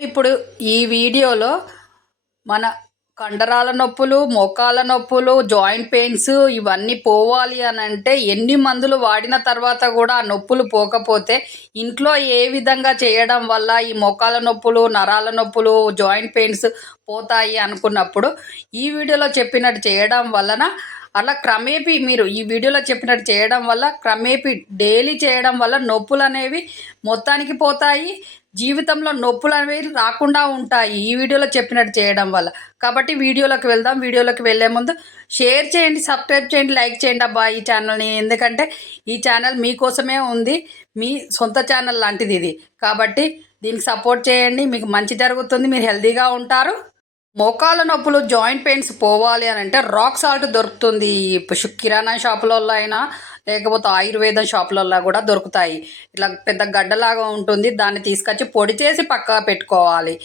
ఇప్పుడు ఈ వీడియోలో మన కండరాల నొప్పులు, మోకాళ్ళ నొప్పులు, జాయింట్ పెయిన్స్ ఇవన్నీ పోవాలి అని అంటే ఎన్ని మందులు వాడిన తర్వాత కూడా ఆ నొప్పులు పోకపోతే ఇంట్లో ఏ విధంగా చేయడం వల్ల ఈ మోకాళ్ళ నొప్పులు, నరాల నొప్పులు, జాయింట్ పెయిన్స్ పోతాయి అనుకున్నప్పుడు ఈ వీడియోలో చెప్పినట్టు చేయడం వలన అలా క్రమేపీ మీరు ఈ వీడియోలో చెప్పినట్టు చేయడం వల్ల క్రమేపీ డైలీ చేయడం వల్ల నొప్పులు అనేవి మొత్తానికి పోతాయి. జీవితంలో నొప్పులు అనేవి రాకుండా ఉంటాయి ఈ వీడియోలో చెప్పినట్టు చేయడం వల్ల. కాబట్టి వీడియోలోకి వెళ్దాం. వీడియోలోకి వెళ్ళే ముందు షేర్ చేయండి, సబ్స్క్రైబ్ చేయండి, లైక్ చేయండి అబ్బా ఈ ఛానల్ని. ఎందుకంటే ఈ ఛానల్ మీకోసమే ఉంది, మీ సొంత ఛానల్ లాంటిది ఇది. కాబట్టి దీనికి సపోర్ట్ చేయండి, మీకు మంచి జరుగుతుంది, మీరు హెల్తీగా ఉంటారు. మోకాళ్ళ నొప్పులు, జాయింట్ పెయిన్స్ పోవాలి అని అంటే రాక్ సాల్ట్ దొరుకుతుంది. కిరాణా షాపులలో అయినా లేకపోతే ఆయుర్వేదం షాపులలో కూడా దొరుకుతాయి. ఇట్లా పెద్ద గడ్డలాగా ఉంటుంది, దాన్ని తీసుకొచ్చి పొడి చేసి పక్కగా పెట్టుకోవాలి.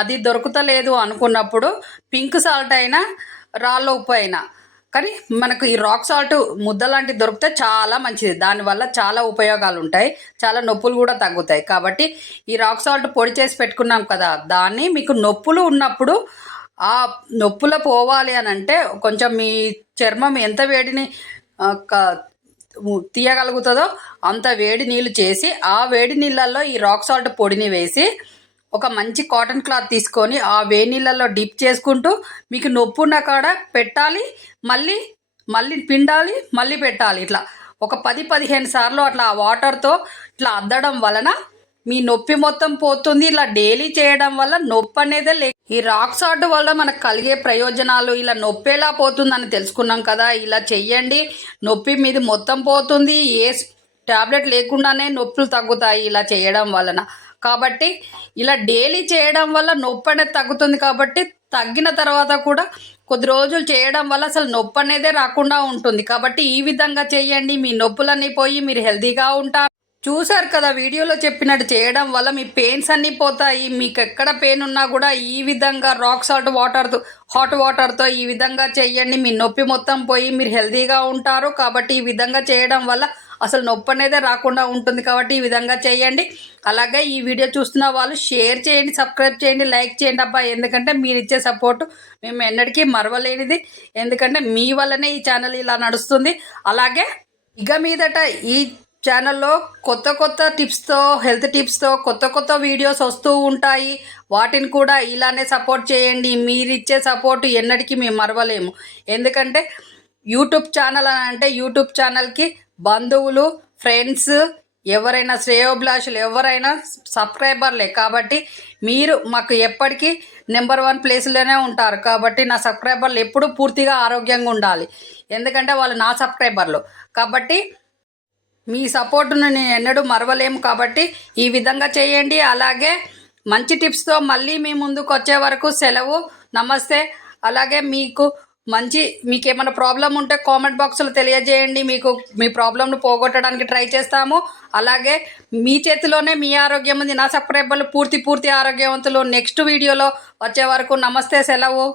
అది దొరుకుతలేదు అనుకున్నప్పుడు పింక్ సాల్ట్ అయినా, రాళ్ళ ఉప్పు అయినా, కానీ మనకు ఈ రాక్ సాల్ట్ ముద్ద లాంటివి దొరికితే చాలా మంచిది. దానివల్ల చాలా ఉపయోగాలు ఉంటాయి, చాలా నొప్పులు కూడా తగ్గుతాయి. కాబట్టి ఈ రాక్ సాల్ట్ పొడి చేసి పెట్టుకున్నాం కదా, దాన్ని మీకు నొప్పులు ఉన్నప్పుడు ఆ నొప్పులు పోవాలి అని అంటే కొంచెం మీ చర్మం ఎంత వేడిని తీయగలుగుతుందో అంత వేడి నీళ్ళు చేసి ఆ వేడి నీళ్ళల్లో ఈ రాక్ సాల్ట్ పొడిని వేసి ఒక మంచి కాటన్ క్లాత్ తీసుకొని ఆ వేడి నీళ్ళల్లో డిప్ చేసుకుంటూ మీకు నొప్పి ఉన్న కాడ పెట్టాలి, మళ్ళీ మళ్ళీ పిండాలి, మళ్ళీ పెట్టాలి. ఇట్లా ఒక 10-15 సార్లు అట్లా ఆ వాటర్తో ఇట్లా అద్దడం వలన మీ నొప్పి మొత్తం పోతుంది. ఇలా డైలీ చేయడం వల్ల నొప్పి అనేదే ఈ రాక్ సాల్ట్ వల్ల మనకు కలిగే ప్రయోజనాలు, ఇలా నొప్పి ఎలా పోతుందని తెలుసుకున్నాం కదా. ఇలా చెయ్యండి, నొప్పి మీది మొత్తం పోతుంది. ఏ టాబ్లెట్ లేకుండానే నొప్పులు తగ్గుతాయి ఇలా చేయడం వలన. కాబట్టి ఇలా డైలీ చేయడం వల్ల నొప్పి అనేది తగ్గుతుంది. కాబట్టి తగ్గిన తర్వాత కూడా కొద్ది రోజులు చేయడం వల్ల అసలు నొప్పి అనేదే రాకుండా ఉంటుంది. కాబట్టి ఈ విధంగా చేయండి, మీ నొప్పులన్నీ పోయి మీరు హెల్తీగా ఉంటారు. చూసారు కదా, వీడియోలో చెప్పినట్టు చేయడం వల్ల మీ పెయిన్స్ అన్నీ పోతాయి. మీకు ఎక్కడ పెయిన్ ఉన్నా కూడా ఈ విధంగా రాక్ సాల్ట్ హాట్ వాటర్తో ఈ విధంగా చేయండి, మీ నొప్పి మొత్తం పోయి మీరు హెల్తీగా ఉంటారు. కాబట్టి ఈ విధంగా చేయడం వల్ల అసలు నొప్పి అనేదే రాకుండా ఉంటుంది. కాబట్టి ఈ విధంగా చేయండి. అలాగే ఈ వీడియో చూస్తున్న వాళ్ళు షేర్ చేయండి, సబ్స్క్రైబ్ చేయండి, లైక్ చేయండి అబ్బా. ఎందుకంటే మీరు ఇచ్చే సపోర్టు మేము ఎన్నటికీ మరవలేనిది. ఎందుకంటే మీ వల్లనే ఈ ఛానల్ ఇలా నడుస్తుంది. అలాగే ఇక మీదట ఈ ఛానల్లో కొత్త టిప్స్తో, హెల్త్ టిప్స్తో కొత్త వీడియోస్ వస్తూ ఉంటాయి. వాటిని కూడా ఇలానే సపోర్ట్ చేయండి. మీరు ఇచ్చే సపోర్టు ఎన్నటికీ మేము మరవలేము. ఎందుకంటే యూట్యూబ్ ఛానల్ అని అంటే యూట్యూబ్ ఛానల్కి బంధువులు, ఫ్రెండ్స్, ఎవరైనా శ్రేయోభిలాషులు ఎవరైనా సబ్స్క్రైబర్లే. కాబట్టి మీరు మాకు ఎప్పటికీ నెంబర్ 1 ప్లేస్లోనే ఉంటారు. కాబట్టి నా సబ్స్క్రైబర్లు ఎప్పుడూ పూర్తిగా ఆరోగ్యంగా ఉండాలి. ఎందుకంటే వాళ్ళు నా సబ్స్క్రైబర్లు. కాబట్టి మీ సపోర్టును నేను ఎన్నడూ మరవలేము. కాబట్టి ఈ విధంగా చేయండి. అలాగే మంచి టిప్స్తో మళ్ళీ మీ ముందుకు వచ్చే వరకు సెలవు. నమస్తే. అలాగే మీకు ఏమైనా ప్రాబ్లం ఉంటే కామెంట్ బాక్స్లో తెలియజేయండి. మీ ప్రాబ్లంను పోగొట్టడానికి ట్రై చేస్తాము. అలాగే మీ చేతిలోనే మీ ఆరోగ్యం ఉంది. నా సబ్స్క్రైబర్లు పూర్తి ఆరోగ్యవంతులు. నెక్స్ట్ వీడియోలో వచ్చే వరకు నమస్తే, సెలవు.